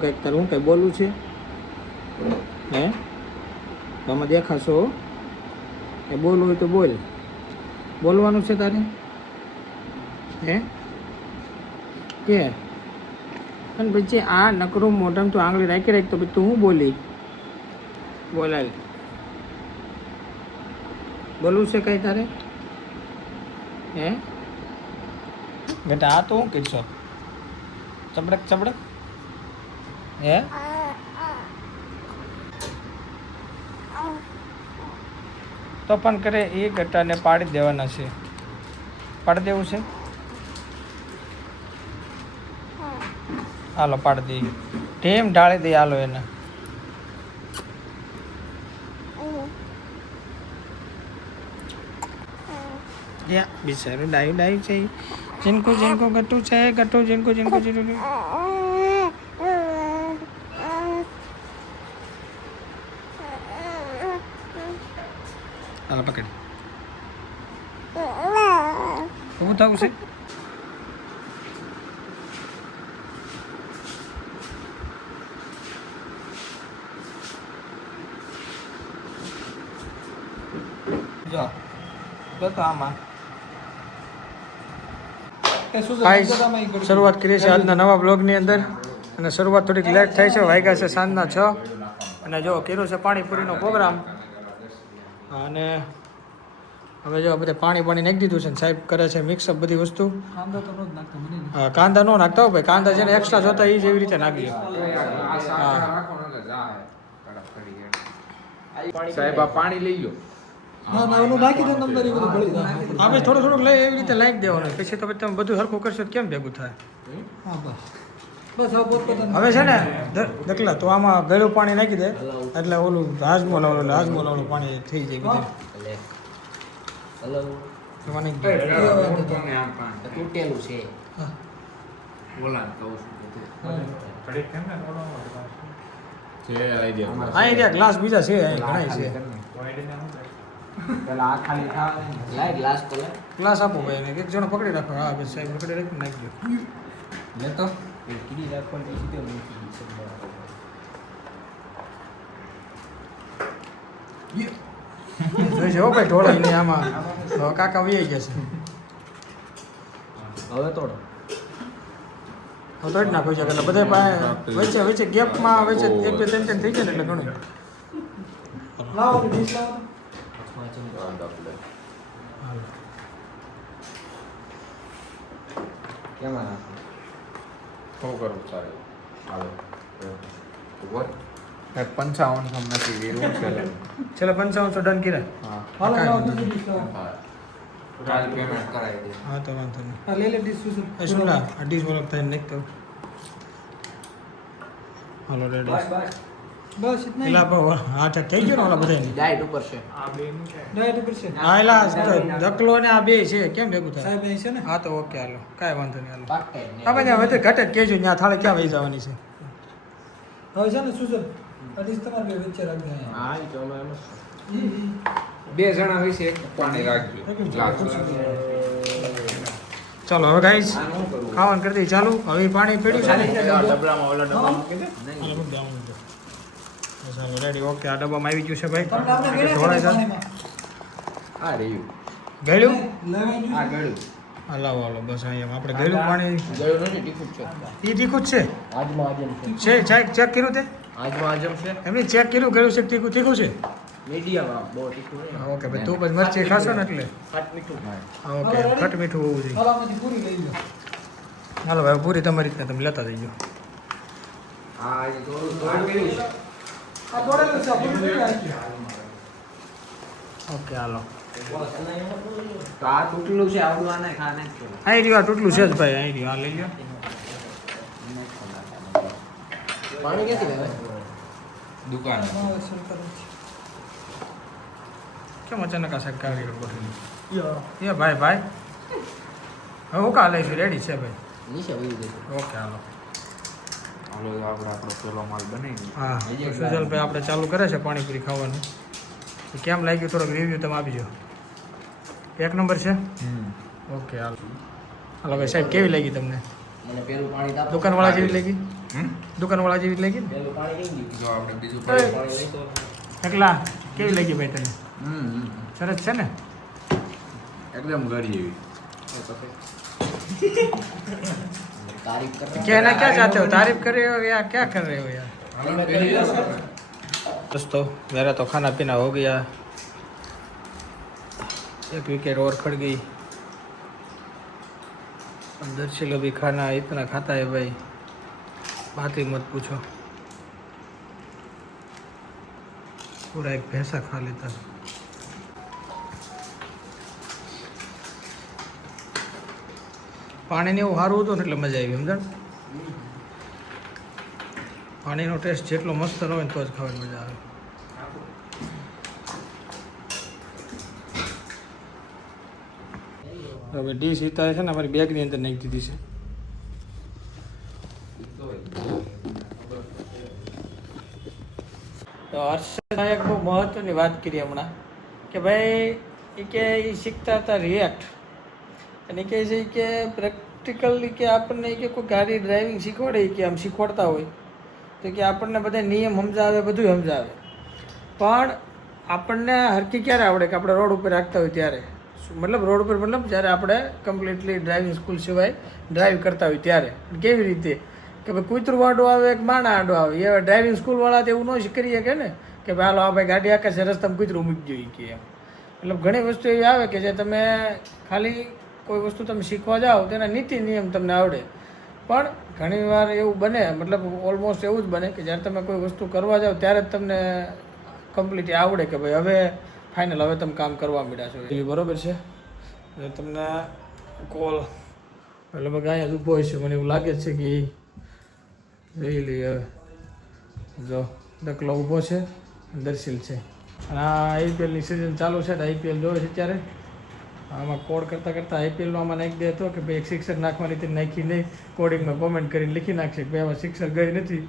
કંઈક તારું કંઈ બોલવું છે હે તમે દેખાશો કે બોલવું હોય તો બોલ બોલવાનું છે તારે હે કે અને પછી આ નકરું મોઢામાં તું આંગળી રાખી રાખ તો પછી તું હું બોલી બોલાલ બોલવું છે કઈ તારે હે બેટા આ તો હું કીધો ચબડક ચબડક હે તો પણ કરે એ ગટ્ટાને પાડી દેવાના છે પાડી દેવું છે હાલો પાડી દઈએ ટેમ ઢાળી દઈએ હાલો એને બિચારું ડાયું ડાયું છે जिनको जिनको गट्टू છે गट्टू जिनको जिनको जिनको હાલો પકડ શું થયું છે જો તો આમાં શરૂઆત કરીએ છીએ આજના નવા બ્લોગની અંદર અને શરૂઆત થોડીક લેટ થઈ છે વાગ્યા છે સાંજના 6 અને જો કર્યો છે પાણીપુરીનો પ્રોગ્રામ અને હવે જો બધે પાણી નાખી દીધું છે ને સાહેબ કરે છે મિક્સઅપ બધી વસ્તુ હા કાંદા નો નાખતા હો ભાઈ કાંદા છે ને એક્સ્ટ્રા જોતા એ જેવી રીતે નાખીએ હા સાહેબ આ પાણી લઈ લો આપણે થોડું થોડુંક લઈ એવી રીતે લાગી દેવાનું પછી તો તમે બધું હરખું કરશો તો કેમ ભેગું થાય હવે છે ને દકલા તો આમાં ગળ્યું પાણી નાખી દે એટલે ઓલું હાજમોલાવલું પાણી થઈ જાય બધું ગ્લાસ બીજા છે ઘણા છે ગ્લાસ આપો ભાઈ એક જણો પકડી રાખો હા બસ સાહેબ પકડી રાખી નાખી દો તો જોઈ છે હો ભાઈ ઢોળાઈ નહીં આમાં કાકા વહી ગયા છે હવે તોડો તોડી નાખો છે એટલે બધા વચ્ચે ગેપમાં વચ્ચે 1 2 3 થઈ જાય ને એટલે ઘણું શું કરવું સારું હાલો 55 નથી વીરું ચલો 5500 ડન કર્યા કાલ પેમેન્ટ કરાવી દે હા તો વાંધો નહીં લે ડીશ શું લા આ ડીશ બોલો થાય નહીં તો હાલો રેડી બસ ઇતના ઇલા હા ઠીક થઈ ગયો ને ઓલા બધાની ડાયટ ઉપર છે ડાયટ ઉપર છે હા એલા દકલો ને આ બે છે કેમ ભેગું થાય સાહેબ અહીં છે ને હા તો ઓકે હાલો કાંઈ વાંધો નહીં હાલો તમે ત્યાં વધે ઘટે જ કહેજો ત્યાં થાળે ક્યાં વહી જવાની છે હવે છે ને સુજલ અડીશ તમારે બે વચ્ચે રાખજો હા ચાલો એમ બે જણા હોય છે એક પાણી રાખજો ચાલો હવે ગાઈસ ખાવાનું કરી દઈએ ચાલુ હવે પાણી પીડ્યું છે ને ડબલામાં ઓલા ડબલામાં મૂકી દે ચાલો રેડી ઓકે આ ડબ્બામાં આવી ગયું છે ભાઈ આ રહ્યું ગળ્યું આ ગળ્યું લાવો હાલો બસ અહીંયા આપણે ગળ્યું પાણી ગળ્યું નથી તીખું છે એ તીખું જ છે આજમાં આજમ છે ચેક કર્યું તે આજમાં આજમ છે એમની ચેક કર્યું ગળ્યું છે તીખું છે મીડિયમ બહુ તીખું નહીં ઓકે ભાઈ તું પછી મરચી ખાશો ને એટલે ખાટ મીઠું ઓકે ખટ મીઠું હોવું જોઈએ હાલો ભાઈ પૂરી તમારી રીતના તમે લેતા જઈજો હા એ થોડું કર્યું છે ઓકે હાલો તો આ તૂટેલું છે આવડું આ નહીં ખા નહીં અહીં રહ્યું આ તૂટલું છે જ ભાઈ અહીં રહ્યું આ લઈ લો પાણી ક્યાંથી લાવે દુકાન કેમ અચાનક આ સાહેબ કાઢી એ ભાઈ હવે હું કા લઈશું રેડી છે ભાઈ નીચે વહી ગઈ ઓકે હાલો હાલો આપણે આપણો પેલો માલ બનાવી હા સુજલભાઈ આપણે ચાલુ કરે છે પાણીપુરી ખાવાનું કેમ લાગ્યું થોડોક રિવ્યૂ તમે આપીજો 1 નંબર છે ઓકે હાલો ભાઈ સાહેબ કેવી લાગી તમને મને પેલું પાણી દુકાનવાળા જેવી લાગી દુકાનવાળા જેવી જ લાગી ને જો આપણે બીજું એ. એકલા કેવી લાગી ભાઈ તને સરસ છે ને એકદમ ગળી એવી कहना क्या चाहते हो तारीफ कर रहे हो या क्या कर रहे हो यार दोस्तों मेरा तो खाना पीना हो गया एक विकेट और खड़ गई दर्शिल अभी खाना इतना खाता है भाई बात ही मत पूछो पूरा एक भैंसा खा लेता પાણીને એવું સારું હતું ને એટલે મજા આવી સમજણ પાણીનો ટેસ્ટ જેટલો મસ્ત ન હોય ને તો જ ખાવાની મજા આવે હવે ડીશ હિતા છે ને અમારી બેગની અંદર નાખી દીધી છે તો હર્ષદ એક બહુ મહત્વની વાત કરી હમણાં કે ભાઈ એ કે એ શીખતા હતા રિએક્ટ અને કહે છે કે પ્રેક્ટિકલી કે આપણને કે કોઈ ગાડી ડ્રાઇવિંગ શીખવાડે કે આમ શીખવાડતા હોય તો કે આપણને બધા નિયમ સમજાવે બધું સમજાવે પણ આપણને હરકી ક્યારે આવડે કે આપણે રોડ ઉપર રાખતા હોય ત્યારે મતલબ રોડ ઉપર મતલબ જ્યારે આપણે કમ્પ્લીટલી ડ્રાઇવિંગ સ્કૂલ સિવાય ડ્રાઈવ કરતા હોય ત્યારે કેવી રીતે કે ભાઈ કૂતરું આડો આવે કે માણા આડો આવે એ ડ્રાઇવિંગ સ્કૂલવાળા તો એવું ન કરી શકે ને કે ભાઈ હાલો આ ભાઈ ગાડી આખે છે રસ્તામાં કૂતરું મૂકી જોઈએ કે એમ મતલબ ઘણી વસ્તુ એવી આવે કે જે તમે ખાલી કોઈ વસ્તુ તમે શીખવા જાઓ તેના નીતિ નિયમ તમને આવડે પણ ઘણીવાર એવું બને મતલબ ઓલમોસ્ટ એવું જ બને કે જ્યારે તમે કોઈ વસ્તુ કરવા જાઓ ત્યારે જ તમને કમ્પ્લીટલી આવડે કે ભાઈ હવે ફાઇનલ હવે તમે કામ કરવા માંડ્યા છો એ બરાબર છે તમને કોલ લગભગ અહીંયા જ ઊભો હોય છે મને એવું લાગે છે કે એ જોઈ લઈએ હવે જો ડકલો ઊભો છે દર્શિલ છે અને આ આઈપીએલની સિઝન ચાલુ છે ને આઈપીએલ જોવે છે ત્યારે આમાં કોડ કરતાં કરતાં આઈપીએલનો આમાં નાખી દે તો કે ભાઈ એક સિક્સર નાખવાની તે નાખી નહીં કોડિંગમાં કોમેન્ટ કરીને લખી નાખશે કે ભાઈ આમાં સિક્સર ગઈ નથી